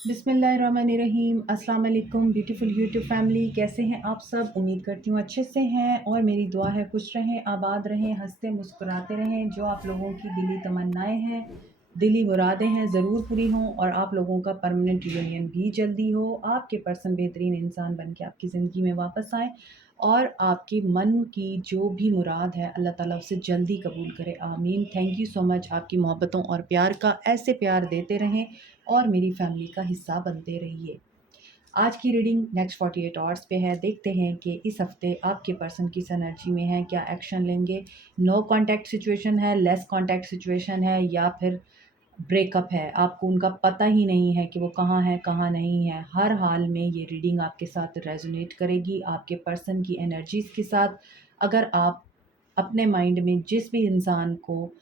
बिस्मिल्लाहिर्रहमानिर्रहीम। अस्सलाम वालेकुम ब्यूटीफुल यूट्यूब फैमिली, कैसे हैं आप सब? उम्मीद करती हूँ अच्छे से हैं और मेरी दुआ है खुश रहें, आबाद रहें, हंसते मुस्कुराते रहें। जो आप लोगों की दिली तमन्नाएं हैं, दिली मुरादें हैं, ज़रूर पूरी हों और आप लोगों का परमानेंट रियूनियन भी जल्दी हो। आपके पर्सन बेहतरीन इंसान बन के आपकी ज़िंदगी में वापस आए और आपके मन की जो भी मुराद है अल्लाह ताला उसे जल्दी कबूल करे, आमीन। Thank you so much. आपकी मोहब्बतों और प्यार का ऐसे प्यार देते रहें और मेरी फैमिली का हिस्सा बनते रहिए। आज की रीडिंग नेक्स्ट 48 आवर्स पे है। देखते हैं कि इस हफ्ते आपके पर्सन किस एनर्जी में है, क्या एक्शन लेंगे। नो कांटेक्ट सिचुएशन है, लेस कांटेक्ट सिचुएशन है, या फिर ब्रेकअप है। आपको उनका पता ही नहीं है कि वो कहाँ है कहाँ नहीं है। हर हाल में ये रीडिंग आपके साथ रेजोनेट करेगी, आपके पर्सन की एनर्जीज के साथ। अगर आप अपने माइंड में जिस भी इंसान को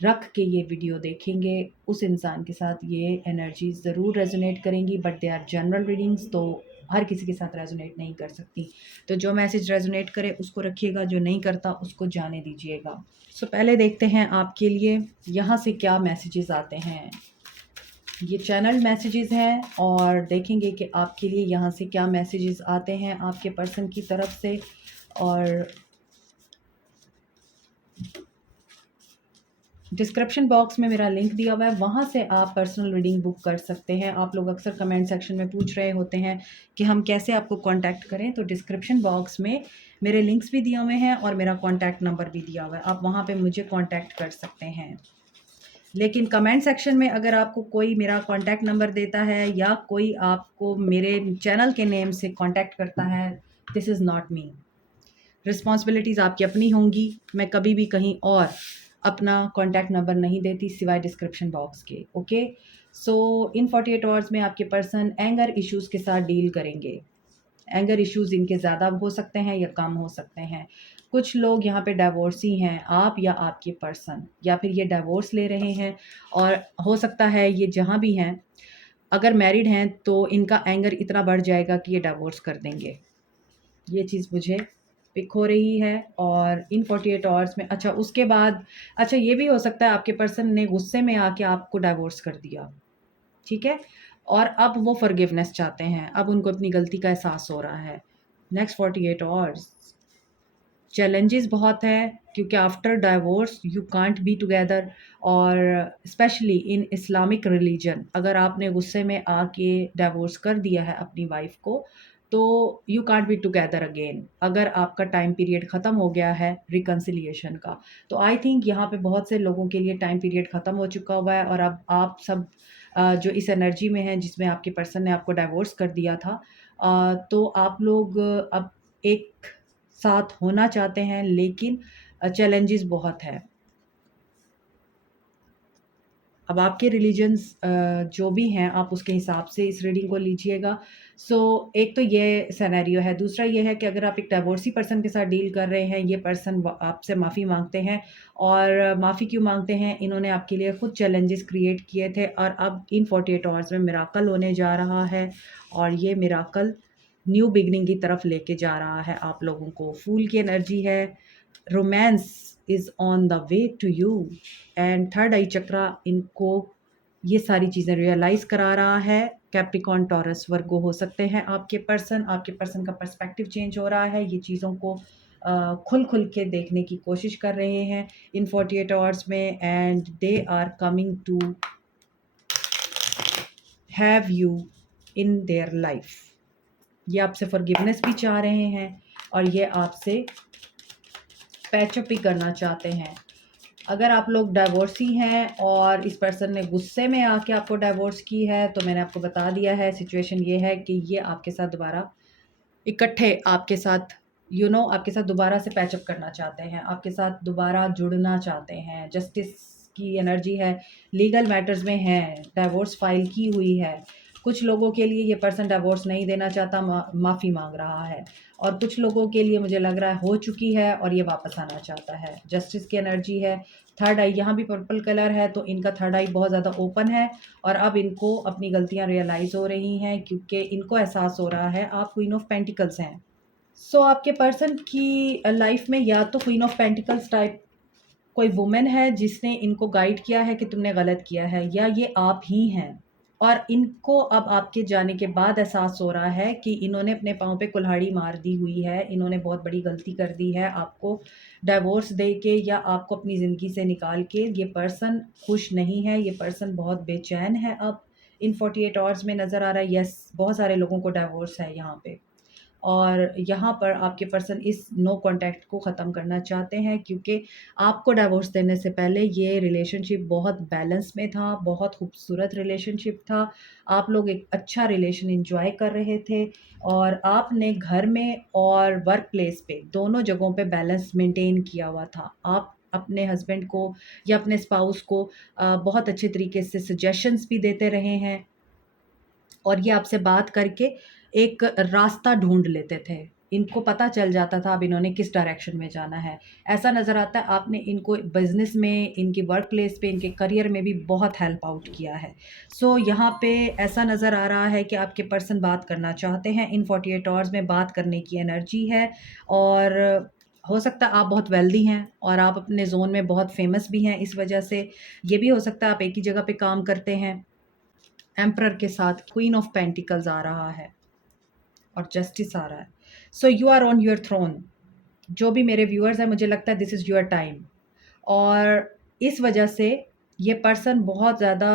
रख के ये वीडियो देखेंगे, उस इंसान के साथ ये एनर्जी ज़रूर रेजोनेट करेंगी, but they are general readings, तो हर किसी के साथ रेजोनेट नहीं कर सकती। तो जो मैसेज रेजोनेट करे उसको रखिएगा, जो नहीं करता उसको जाने दीजिएगा। सो पहले देखते हैं आपके लिए यहाँ से क्या मैसेजेस आते हैं। ये चैनल मैसेजेस हैं और देखेंगे कि आपके लिए यहाँ से क्या मैसेजेस आते हैं आपके पर्सन की तरफ से। और डिस्क्रिप्शन बॉक्स में मेरा लिंक दिया हुआ है, वहाँ से आप पर्सनल रीडिंग बुक कर सकते हैं। आप लोग अक्सर कमेंट सेक्शन में पूछ रहे होते हैं कि हम कैसे आपको कांटेक्ट करें, तो डिस्क्रिप्शन बॉक्स में मेरे लिंक्स भी दिए हुए हैं और मेरा कांटेक्ट नंबर भी दिया हुआ है। आप वहाँ पे मुझे कांटेक्ट कर सकते हैं। लेकिन कमेंट सेक्शन में अगर आपको कोई मेरा कांटेक्ट नंबर देता है या कोई आपको मेरे चैनल के नेम से कांटेक्ट करता है, this is not me. Responsibilities आपकी अपनी होंगी। मैं कभी भी कहीं और अपना कॉन्टैक्ट नंबर नहीं देती सिवाय डिस्क्रिप्शन बॉक्स के। ओके, सो इन 48 आवर्स में आपके पर्सन एंगर इश्यूज़ के साथ डील करेंगे। एंगर इश्यूज़ इनके ज़्यादा हो सकते हैं या कम हो सकते हैं। कुछ लोग यहाँ पे डाइवोर्सी हैं, आप या आपके पर्सन, या फिर ये डाइवोर्स ले रहे हैं। और हो सकता है ये जहाँ भी हैं, अगर मैरिड हैं तो इनका एंगर इतना बढ़ जाएगा कि ये डाइवोर्स कर देंगे। ये चीज़ मुझे पिक हो रही है। और इन 48 आवर्स में अच्छा उसके बाद अच्छा ये भी हो सकता है आपके पर्सन ने गुस्से में आके आपको डाइवोर्स कर दिया, ठीक है? और अब वो फॉरगिवनेस चाहते हैं, अब उनको अपनी गलती का एहसास हो रहा है। नेक्स्ट 48 आवर्स चैलेंजेस बहुत हैं क्योंकि after divorce you can't be together. और स्पेशली इन इस्लामिक रिलीजन, अगर आपने गुस्से में आके डाइवोर्स कर दिया है अपनी वाइफ को, तो you can't be together again. अगर आपका टाइम पीरियड ख़त्म हो गया है रिकन्सिलिएशन का, तो आई थिंक यहाँ पे बहुत से लोगों के लिए टाइम पीरियड ख़त्म हो चुका हुआ है। और अब आप सब जो इस एनर्जी में हैं जिसमें आपके पर्सन ने आपको डाइवोर्स कर दिया था, तो आप लोग अब एक साथ होना चाहते हैं, लेकिन चैलेंजेस बहुत है। अब आपके रिलीजन्स जो भी हैं आप उसके हिसाब से इस रीडिंग को लीजिएगा। सो एक तो ये सिनेरियो है। दूसरा ये है कि अगर आप एक डाइवोर्सी पर्सन के साथ डील कर रहे हैं, ये पर्सन आपसे माफ़ी मांगते हैं। और माफ़ी क्यों मांगते हैं? इन्होंने आपके लिए खुद चैलेंजेस क्रिएट किए थे और अब इन 48 आवर्स में मिराकल होने जा रहा है। और ये मिराकल न्यू बिगनिंग की तरफ लेके जा रहा है आप लोगों को। फूल की एनर्जी है, romance is on the way to you. And third eye chakra इनको ये सारी चीज़ें रियलाइज़ करा रहा है। कैप्रिकॉन, टॉरस, वर्गो हो सकते हैं आपके पर्सन। आपके पर्सन का पर्सपेक्टिव चेंज हो रहा है, ये चीज़ों को खुल खुल के देखने की कोशिश कर रहे हैं इन 48 आवर्स में। And they are coming to have you in their life. ये आपसे फॉरगिवनेस भी चाह रहे हैं और ये आपसे पैचअप भी करना चाहते हैं। अगर आप लोग डाइवोर्सी हैं और इस पर्सन ने गुस्से में आके आपको डाइवोर्स की है, तो मैंने आपको बता दिया है सिचुएशन ये है कि ये आपके साथ दोबारा इकट्ठे आपके साथ आपके साथ दोबारा से पैचअप करना चाहते हैं, आपके साथ दोबारा जुड़ना चाहते हैं। जस्टिस की एनर्जी है, लीगल मैटर्स में हैं, डाइवोर्स फाइल की हुई है। कुछ लोगों के लिए ये पर्सन डाइवोर्स नहीं देना चाहता, माफ़ी मांग रहा है। और कुछ लोगों के लिए मुझे लग रहा है हो चुकी है और ये वापस आना चाहता है। जस्टिस की एनर्जी है। थर्ड आई यहाँ भी पर्पल कलर है, तो इनका थर्ड आई बहुत ज़्यादा ओपन है और अब इनको अपनी गलतियाँ रियलाइज़ हो रही हैं क्योंकि इनको एहसास हो रहा है आप क्वीन ऑफ पेंटिकल्स हैं। सो आपके पर्सन की लाइफ में या तो क्वीन ऑफ पेंटिकल्स टाइप कोई वुमेन है जिसने इनको गाइड किया है कि तुमने गलत किया है, या ये आप ही हैं। और इनको अब आपके जाने के बाद एहसास हो रहा है कि इन्होंने अपने पाँव पे कुल्हाड़ी मार दी हुई है, इन्होंने बहुत बड़ी गलती कर दी है, आपको डिवोर्स दे के या आपको अपनी ज़िंदगी से निकाल के। ये पर्सन खुश नहीं है, ये पर्सन बहुत बेचैन है अब इन 48 आवर्स में नज़र आ रहा है। यस, बहुत सारे लोगों को डिवोर्स है यहाँ पे। और यहाँ पर आपके पर्सन इस नो कॉन्टैक्ट को ख़त्म करना चाहते हैं, क्योंकि आपको डिवोर्स देने से पहले ये रिलेशनशिप बहुत बैलेंस में था, बहुत खूबसूरत रिलेशनशिप था। आप लोग एक अच्छा रिलेशन एंजॉय कर रहे थे और आपने घर में और वर्क प्लेस पे दोनों जगहों पे बैलेंस मेंटेन किया हुआ था। आप अपने हस्बैंड को या अपने स्पाउस को बहुत अच्छे तरीके से सजेशंस भी देते रहे हैं और ये आपसे बात करके एक रास्ता ढूँढ लेते थे। इनको पता चल जाता था अब इन्होंने किस डायरेक्शन में जाना है। ऐसा नज़र आता है आपने इनको बिज़नेस में, इनके वर्क प्लेस पे, इनके करियर में भी बहुत हेल्प आउट किया है। सो यहाँ पे ऐसा नज़र आ रहा है कि आपके पर्सन बात करना चाहते हैं। इन 48 आवर्स में बात करने की एनर्जी है और हो सकता है आप बहुत वेल्दी हैं और आप अपने ज़ोन में बहुत फ़ेमस भी हैं इस वजह से। ये भी हो सकता है आप एक ही जगह पे काम करते हैं। एम्परर के साथ क्वीन ऑफ पेंटिकल्स आ रहा है और जस्टिस आ रहा है। So you are on your throne. जो भी मेरे व्यूअर्स हैं, मुझे लगता है दिस इज़ योर टाइम। और इस वजह से ये पर्सन बहुत ज़्यादा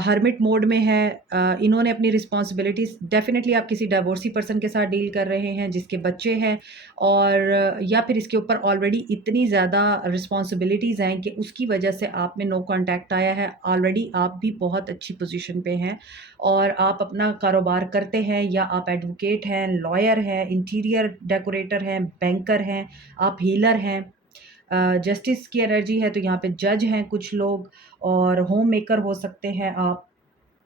हर्मिट मोड में है। इन्होंने अपनी रिस्पॉन्सिबिलिटीज़, डेफ़िनेटली आप किसी डाइवोर्सी पर्सन के साथ डील कर रहे हैं जिसके बच्चे हैं और या फिर इसके ऊपर ऑलरेडी इतनी ज़्यादा रिस्पॉन्सिबिलिटीज़ हैं कि उसकी वजह से आप में नो कॉन्टैक्ट आया है। ऑलरेडी आप भी बहुत अच्छी पोजीशन पे हैं और आप अपना कारोबार करते हैं या आप एडवोकेट हैं, लॉयर हैं, इंटीरियर डेकोरेटर हैं, बैंकर हैं, आप हीलर हैं। जस्टिस की एनर्जी है तो यहाँ पे जज हैं कुछ लोग और होम मेकर हो सकते हैं आप।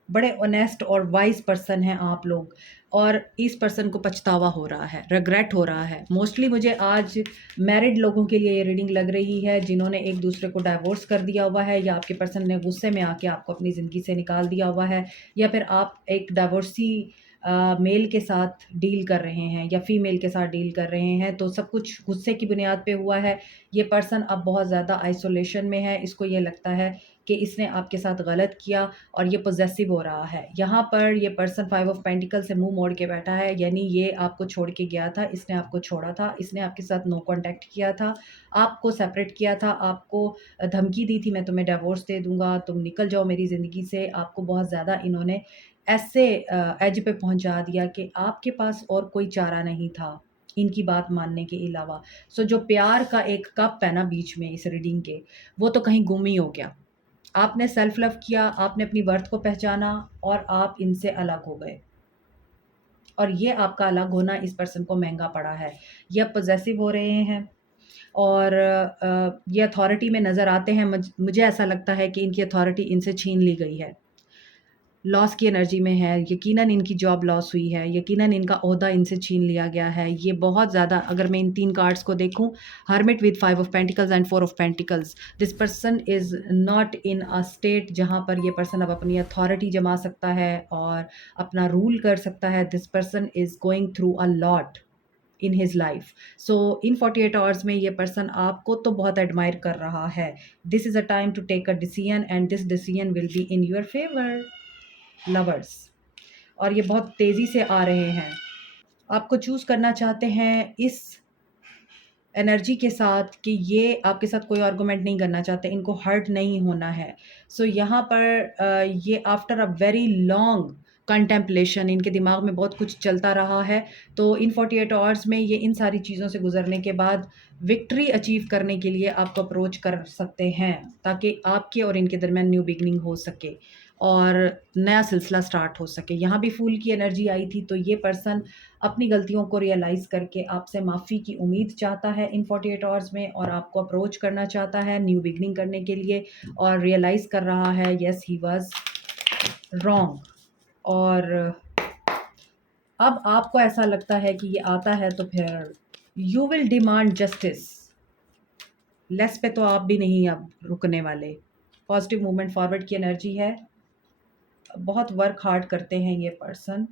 बड़े ऑनेस्ट और वाइज़ पर्सन हैं आप लोग और इस पर्सन को पछतावा हो रहा है, रिग्रेट हो रहा है। मोस्टली मुझे आज मैरिड लोगों के लिए ये रीडिंग लग रही है जिन्होंने एक दूसरे को डाइवोर्स कर दिया हुआ है या आपके पर्सन ने गुस्से में आके आपको अपनी ज़िंदगी से निकाल दिया हुआ है या फिर आप एक डाइवोर्सी मेल के साथ डील कर रहे हैं या फीमेल के साथ डील कर रहे हैं, तो सब कुछ गुस्से की बुनियाद पे हुआ है। ये पर्सन अब बहुत ज़्यादा आइसोलेशन में है, इसको ये लगता है कि इसने आपके साथ गलत किया और ये पॉसेसिव हो रहा है। यहाँ पर ये पर्सन 5 ऑफ पेंटिकल से मुँह मोड़ के बैठा है, यानी ये आपको छोड़ के गया था, इसने आपको छोड़ा था, इसने आपके साथ नो कॉन्टैक्ट किया था, आपको सेपरेट किया था, आपको धमकी दी थी मैं तुम्हें डिवोर्स दे दूँगा, तुम निकल जाओ मेरी ज़िंदगी से। आपको बहुत ज़्यादा इन्होंने ऐसे एज पे पहुँचा दिया कि आपके पास और कोई चारा नहीं था इनकी बात मानने के अलावा। सो जो प्यार का एक कप है ना बीच में इस रीडिंग के, वो तो कहीं गुम ही हो गया। आपने सेल्फ लव किया, आपने अपनी वर्थ को पहचाना और आप इनसे अलग हो गए और ये आपका अलग होना इस पर्सन को महँगा पड़ा है। ये अब पॉसेसिव हो रहे हैं और ये अथॉरिटी में नज़र आते हैं। मुझे ऐसा लगता है कि इनकी अथॉरिटी इनसे छीन ली गई है। लॉस की एनर्जी में है, यकीनन इनकी जॉब लॉस हुई है, यकीनन इनका ओहदा इनसे छीन लिया गया है। ये बहुत ज़्यादा, अगर मैं इन 3 कार्ड्स को देखूँ, hermit with 5 of pentacles and 4 of pentacles, this person is not in a state जहाँ पर ये पर्सन अब अपनी अथॉरिटी जमा सकता है और अपना रूल कर सकता है। This person is going through a lot in his life. So in 48 hours में ये पर्सन आपको तो बहुत एडमायर कर रहा है। This is a time to take a decision and this decision will be in your favour. Lovers, और ये बहुत तेज़ी से आ रहे हैं, आपको चूज़ करना चाहते हैं इस एनर्जी के साथ कि ये आपके साथ कोई आर्गुमेंट नहीं करना चाहते, इनको हर्ट नहीं होना है। सो यहाँ पर ये after a very long contemplation इनके दिमाग में बहुत कुछ चलता रहा है, तो इन 48 आवर्स में ये इन सारी चीज़ों से गुजरने के बाद विक्ट्री अचीव करने के लिए आपको अप्रोच कर सकते हैं ताकि आपके और इनके दरमियान न्यू बिगनिंग हो सके और नया सिलसिला स्टार्ट हो सके। यहाँ भी फूल की एनर्जी आई थी, तो ये पर्सन अपनी गलतियों को रियलाइज़ करके आपसे माफ़ी की उम्मीद चाहता है इन 48 आवर्स में और आपको अप्रोच करना चाहता है न्यू बिगनिंग करने के लिए और रियलाइज़ कर रहा है येस ही वाज़ रॉन्ग। और अब आपको ऐसा लगता है कि ये आता है तो फिर you will demand justice. Less पे तो आप भी नहीं अब रुकने वाले। पॉजिटिव मूवमेंट फॉरवर्ड की एनर्जी है, बहुत वर्क हार्ड करते हैं ये पर्सन।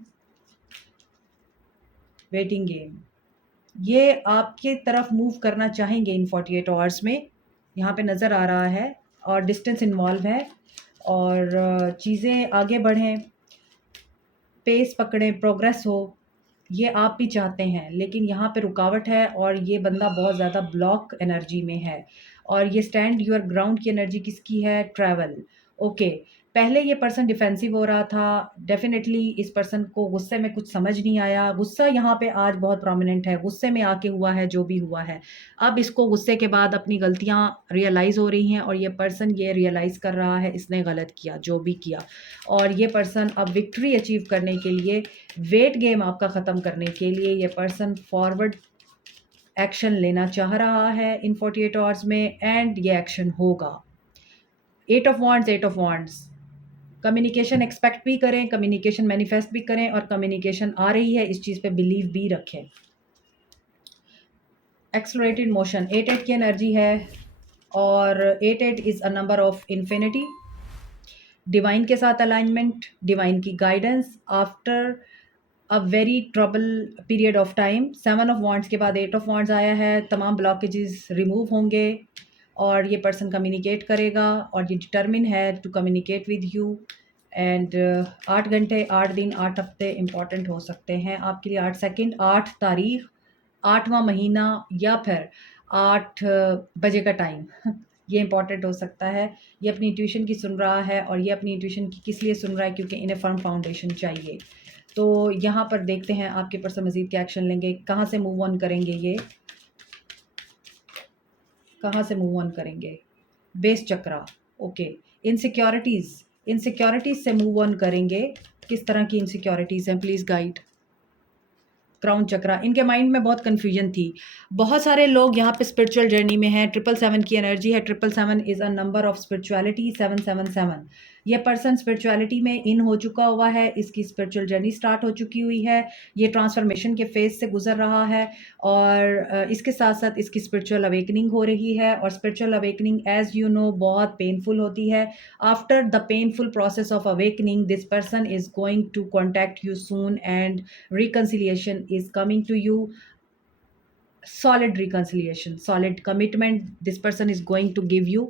वेटिंग गेम, ये आपके तरफ मूव करना चाहेंगे इन 48 आवर्स में, यहाँ पे नज़र आ रहा है और डिस्टेंस इन्वॉल्व है और चीज़ें आगे बढ़ें, पेस पकड़ें, प्रोग्रेस हो, ये आप भी चाहते हैं, लेकिन यहाँ पे रुकावट है और ये बंदा बहुत ज़्यादा ब्लॉक एनर्जी में है। और ये स्टैंड योर ग्राउंड की एनर्जी किसकी है? ट्रैवल। ओके, पहले ये पर्सन डिफेंसिव हो रहा था, डेफिनेटली इस पर्सन को गुस्से में कुछ समझ नहीं आया। गुस्सा यहाँ पे आज बहुत प्रोमिनेंट है, गुस्से में आके हुआ है जो भी हुआ है। अब इसको गुस्से के बाद अपनी गलतियाँ रियलाइज़ हो रही हैं और ये पर्सन ये रियलाइज़ कर रहा है इसने गलत किया जो भी किया। और ये पर्सन अब विक्ट्री अचीव करने के लिए, वेट गेम आपका ख़त्म करने के लिए ये पर्सन फॉरवर्ड एक्शन लेना चाह रहा है इन 48 आवर्स में, एंड ये एक्शन होगा। 8 of wands, 8 of wands. Communication expect भी करें, कम्युनिकेशन मैनिफेस्ट भी करें, और कम्युनिकेशन आ रही है इस चीज़ पे बिलीव भी रखें। एक्सलरेटेड मोशन 8-8 की एनर्जी है, और 8-8 is a number of infinity. Divine के साथ अलाइनमेंट, डिवाइन की guidance after a very trouble period of time. 7 of wands के बाद 8 ऑफ वांड्स आया है, तमाम ब्लॉकेजेस रिमूव होंगे और ये पर्सन कम्युनिकेट करेगा और ये डिटर्मिन है to communicate with you. And 8 घंटे, 8 दिन, 8 हफ्ते इंपॉर्टेंट हो सकते हैं आपके लिए। 8 सेकंड, 8 तारीख, 8वां महीना, या फिर 8 बजे का टाइम ये इंपॉर्टेंट हो सकता है। ये अपनी इंट्यूशन की सुन रहा है, और ये अपनी इंट्यूशन की किस लिए सुन रहा है? क्योंकि इन्हें फर्म फाउंडेशन चाहिए। तो यहाँ पर देखते हैं आपके पर्सन मज़ीद क्या एक्शन लेंगे, कहाँ से मूव ऑन करेंगे, ये कहाँ से मूव ऑन करेंगे? बेस चक्रा। ओके, इनसिक्योरिटीज़, इनसिक्योरिटीज़ से मूव ऑन करेंगे। किस तरह की इनसिक्योरिटीज़ हैं? Please guide. क्राउन चक्रा, इनके माइंड में बहुत कन्फ्यूजन थी। बहुत सारे लोग यहाँ पे स्पिरिचुअल जर्नी में हैं। 777 की एनर्जी है। 777 is a number of spirituality. 777 ये पर्सन स्पिरिचुअलिटी में इन हो चुका हुआ है, इसकी स्पिरिचुअल जर्नी स्टार्ट हो चुकी हुई है, ये ट्रांसफॉर्मेशन के फेज से गुजर रहा है, और इसके साथ साथ इसकी स्पिरिचुअल अवेकनिंग हो रही है। और spiritual awakening as you know बहुत पेनफुल होती है। After the painful process of awakening, this person is going to contact you soon, and reconciliation is coming to you. Solid reconciliation, solid commitment, this person is going to give you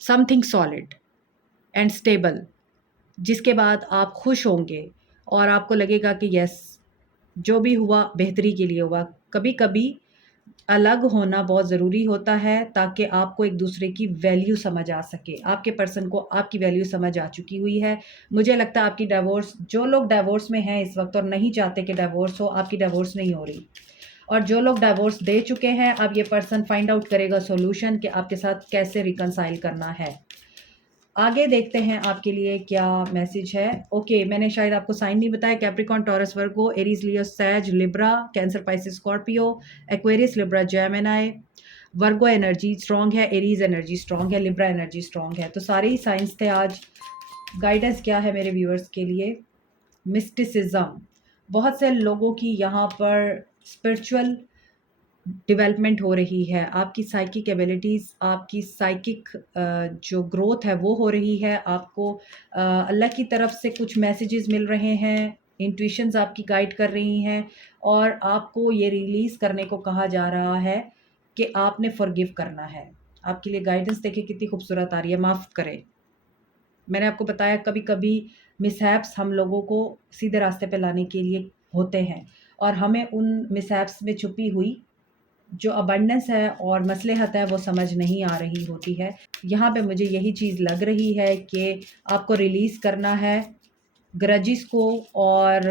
something solid and stable, जिसके बाद आप खुश होंगे और आपको लगेगा कि yes, जो भी हुआ बेहतरी के लिए हुआ। कभी कभी अलग होना बहुत ज़रूरी होता है ताकि आपको एक दूसरे की वैल्यू समझ आ सके। आपके पर्सन को आपकी वैल्यू समझ आ चुकी हुई है। मुझे लगता है आपकी डाइवोर्स, जो लोग डाइवोर्स में हैं इस वक्त और नहीं चाहते कि डाइवोर्स हो, आपकी डाइवोर्स नहीं हो रही। और जो लोग डाइवोर्स दे चुके हैं, अब ये पर्सन फाइंड आउट करेगा सॉल्यूशन कि आपके साथ कैसे रिकंसाइल करना है। आगे देखते हैं आपके लिए क्या मैसेज है। ओके, मैंने शायद आपको साइन नहीं बताया। Capricorn, Taurus, Virgo, Aries, Leo, Sag, Libra, Cancer, Pisces, Scorpio, Aquarius, Libra, Gemini. Virgo energy strong है, एरीज एनर्जी स्ट्रॉन्ग है, लिब्रा एनर्जी स्ट्रॉन्ग है। तो सारे ही साइंस थे आज। गाइडेंस क्या है मेरे व्यूअर्स के लिए? मिस्टिसिज्म, बहुत से लोगों की यहाँ पर स्पिरिचुअल डेवलपमेंट हो रही है। आपकी साइकिक एबिलिटीज़, आपकी साइकिक जो ग्रोथ है वो हो रही है। आपको अल्लाह की तरफ से कुछ मैसेजेस मिल रहे हैं, इंट्यूशंस आपकी गाइड कर रही हैं, और आपको ये रिलीज़ करने को कहा जा रहा है कि आपने फॉरगिव करना है। आपके लिए गाइडेंस देखिए कितनी खूबसूरत आ रही है। माफ़ करें, मैंने आपको बताया कभी कभी मिसहैप्स हम लोगों को सीधे रास्ते पे लाने के लिए होते हैं, और हमें उन मिसहैप्स में छुपी हुई जो अबंडेंस है और मसलहत है वो समझ नहीं आ रही होती है। यहाँ पे मुझे यही चीज़ लग रही है कि आपको रिलीज़ करना है ग्रजिस को और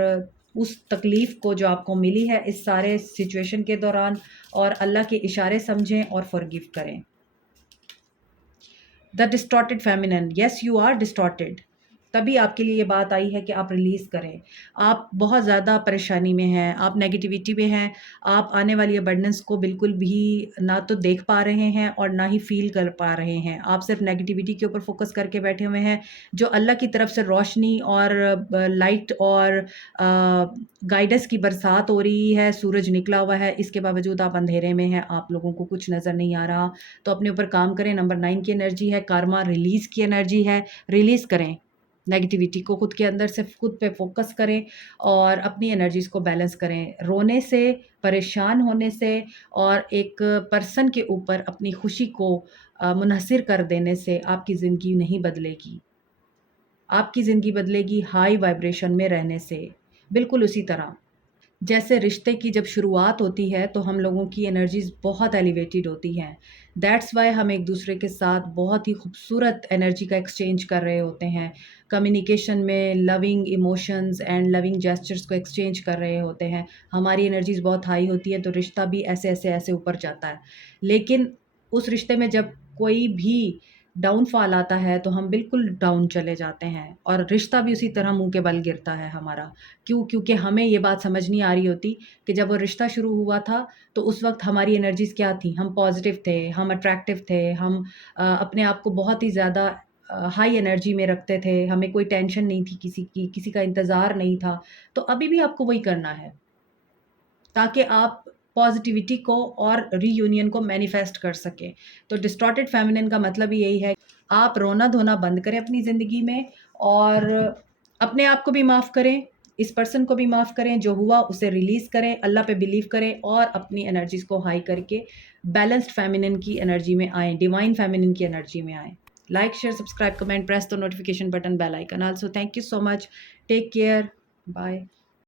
उस तकलीफ़ को जो आपको मिली है इस सारे सिचुएशन के दौरान, और अल्लाह के इशारे समझें और फॉरगिव करें। The distorted feminine, yes you are distorted, तभी आपके लिए ये बात आई है कि आप रिलीज़ करें। आप बहुत ज़्यादा परेशानी में हैं, आप नेगेटिविटी में हैं, आप आने वाली अबंडेंस को बिल्कुल भी ना तो देख पा रहे हैं और ना ही फ़ील कर पा रहे हैं। आप सिर्फ नेगेटिविटी के ऊपर फोकस करके बैठे हुए हैं। जो अल्लाह की तरफ से रोशनी और लाइट और गाइडेंस की बरसात हो रही है, सूरज निकला हुआ है, इसके बावजूद आप अंधेरे में हैं, आप लोगों को कुछ नज़र नहीं आ रहा। तो अपने ऊपर काम करें। नंबर 9 की एनर्जी है, कारमा रिलीज़ की एनर्जी है। रिलीज़ करें नेगेटिविटी को, खुद के अंदर से खुद पे फोकस करें और अपनी एनर्जीज़ को बैलेंस करें। रोने से, परेशान होने से और एक पर्सन के ऊपर अपनी खुशी को मुनहसिर कर देने से आपकी ज़िंदगी नहीं बदलेगी। आपकी ज़िंदगी बदलेगी हाई वाइब्रेशन में रहने से। बिल्कुल उसी तरह जैसे रिश्ते की जब शुरुआत होती है तो हम लोगों की एनर्जीज़ बहुत एलिवेटेड होती हैं। दैट्स व्हाई हम एक दूसरे के साथ बहुत ही खूबसूरत एनर्जी का एक्सचेंज कर रहे होते हैं। कम्युनिकेशन में loving emotions and loving gestures को एक्सचेंज कर रहे होते हैं। हमारी एनर्जीज़ बहुत हाई होती है तो रिश्ता भी ऐसे ऊपर जाता है। लेकिन उस रिश्ते में जब कोई भी डाउनफॉल आता है तो हम बिल्कुल डाउन चले जाते हैं और रिश्ता भी उसी तरह मुँह के बल गिरता है हमारा। क्यों? क्योंकि हमें ये बात समझ नहीं आ रही होती कि जब वो रिश्ता शुरू हुआ था तो उस वक़्त हमारी एनर्जीज़ क्या थी? हम पॉज़िटिव थे, हम अट्रैक्टिव थे, हम अपने आप को बहुत ही ज़्यादा हाई एनर्जी में रखते थे, हमें कोई टेंशन नहीं थी किसी की, किसी का इंतज़ार नहीं था। तो अभी भी आपको वही करना है, ताकि आप पॉज़िटिविटी को और रीयूनियन को मैनिफेस्ट कर सकें। तो डिस्टॉर्टेड फेमिनिन का मतलब ही यही है, आप रोना-धोना बंद करें अपनी ज़िंदगी में और अपने आप को भी माफ़ करें, इस पर्सन को भी माफ़ करें, जो हुआ उसे रिलीज़ करें, अल्लाह पे बिलीव करें और अपनी एनर्जीज़ को हाई करके बैलेंस्ड फेमिनिन की एनर्जी में आएँ, डिवाइन फेमिनिन की एनर्जी में आएँ। Like, share, subscribe, comment, press the notification button, bell icon. Also thank you so much. Take care. Bye.